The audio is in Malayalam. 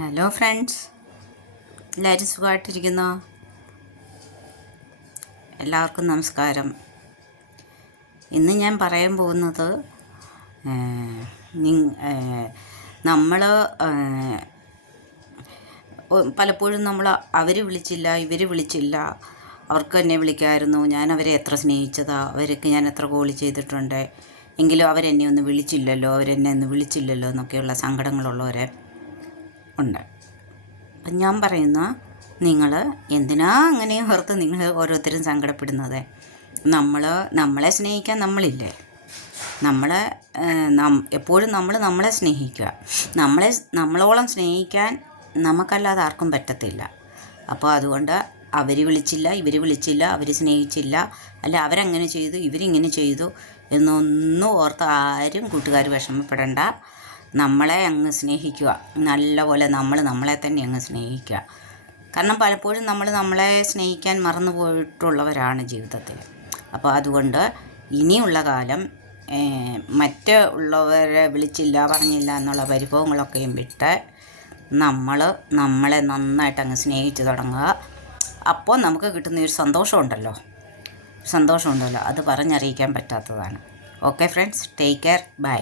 ഹലോ ഫ്രണ്ട്സ് എല്ലാവരും സുഖമായിട്ടിരിക്കുന്നോ? എല്ലാവർക്കും നമസ്കാരം. ഇന്ന് ഞാൻ പറയാൻ പോകുന്നത് നമ്മൾ പലപ്പോഴും നമ്മൾ അവർ വിളിച്ചില്ല ഇവർ വിളിച്ചില്ല. അവർക്ക് എന്നെ വിളിക്കായിരുന്നു. ഞാൻ അവരെ എത്ര സ്നേഹിച്ചതാ? അവർക്ക് ഞാൻ എത്ര കോൾ ചെയ്തിട്ടുണ്ട്? എങ്കിലും അവരെന്നെ ഒന്ന് വിളിച്ചില്ലല്ലോ. അവരെന്നെ ഒന്ന് വിളിച്ചില്ലല്ലോ എന്നൊക്കെയുള്ള സങ്കടങ്ങളുള്ളവരെ. ഉണ്ട്. അപ്പം ഞാൻ പറയുന്ന നിങ്ങൾ എന്തിനാ അങ്ങനെ ഓർത്ത് നിങ്ങൾ ഓരോരുത്തരും സങ്കടപ്പെടുന്നത്? നമ്മൾ നമ്മളെ സ്നേഹിക്കാൻ നമ്മളില്ലേ? നമ്മളെ എപ്പോഴും നമ്മൾ നമ്മളെ സ്നേഹിക്കുക. നമ്മളെ നമ്മളോളം സ്നേഹിക്കാൻ നമുക്കല്ലാതെ ആർക്കും പറ്റത്തില്ല. അപ്പോൾ അതുകൊണ്ട് അവർ വിളിച്ചില്ല ഇവർ വിളിച്ചില്ല അവർ സ്നേഹിച്ചില്ല അല്ല അവരങ്ങനെ ചെയ്തു ഇവരിങ്ങനെ ചെയ്തു എന്നൊന്നും ഓർത്ത് ആരും കൂട്ടുകാർ വിഷമപ്പെടണ്ട. നമ്മളെ അങ്ങ് സ്നേഹിക്കുക. നല്ലപോലെ നമ്മൾ നമ്മളെ തന്നെ അങ്ങ് സ്നേഹിക്കുക. കാരണം പലപ്പോഴും നമ്മൾ നമ്മളെ സ്നേഹിക്കാൻ മറന്നു പോയിട്ടുള്ളവരാണ് ജീവിതത്തിൽ. അപ്പോൾ അതുകൊണ്ട് ഇനിയുള്ള കാലം മറ്റ് ഉള്ളവരെ വിളിച്ചില്ല പറഞ്ഞില്ല എന്നുള്ള പരിഭവങ്ങളൊക്കെയും വിട്ട് നമ്മൾ നമ്മളെ നന്നായിട്ട് അങ്ങ് സ്നേഹിച്ച് തുടങ്ങുക. അപ്പോൾ നമുക്ക് കിട്ടുന്ന ഒരു സന്തോഷമുണ്ടല്ലോ. സന്തോഷമുണ്ടല്ലോ. അത് പറഞ്ഞറിയിക്കാൻ പറ്റാത്തതാണ്. Okay friends take care. Bye.